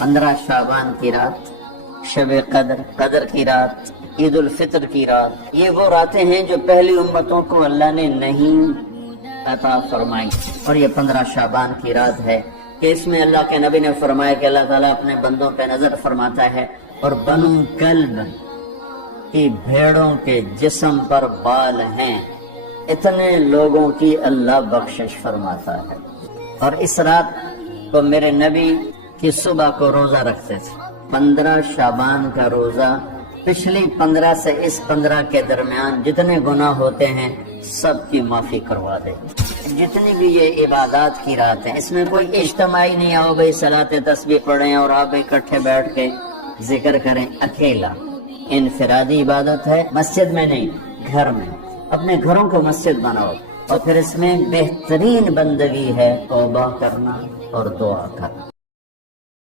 15 शाबान की रात, शब कदर, कदर की रात, ईद उल फितर की रात, ये वो रातें हैं जो पहली उम्मतों को अल्लाह ने नहीं अता फरमाई। और ये 15 शाबान की रात है कि इसमें अल्लाह के नबी ने फरमाया कि अल्लाह ताला अपने बंदों पे नजर फरमाता है और बनु कल्ब की भेड़ों के जिस्म पर बाल हैं, इतने लोगों की अल्लाह बख्शिश फरमाता है। और इस रात को मेरे नबी की सुबह को रोजा रखते थे। 15 शाबान का रोजा पिछली 15 से इस 15 के दरमियान जितने गुनाह होते हैं सब की माफी करवा दे। जितनी भी ये इबादत की रात है, इसमें कोई इज्तिमाई नहीं आओ भाई सलाते तस्बीह पढ़ें और आप इकट्ठे बैठ के जिक्र करें। अकेला इनफरादी इबादत है, मस्जिद में नहीं, घर में। अपने घरों को मस्जिद बनाओ और फिर इसमें बेहतरीन बंदगी है तौबा करना और दुआ करना।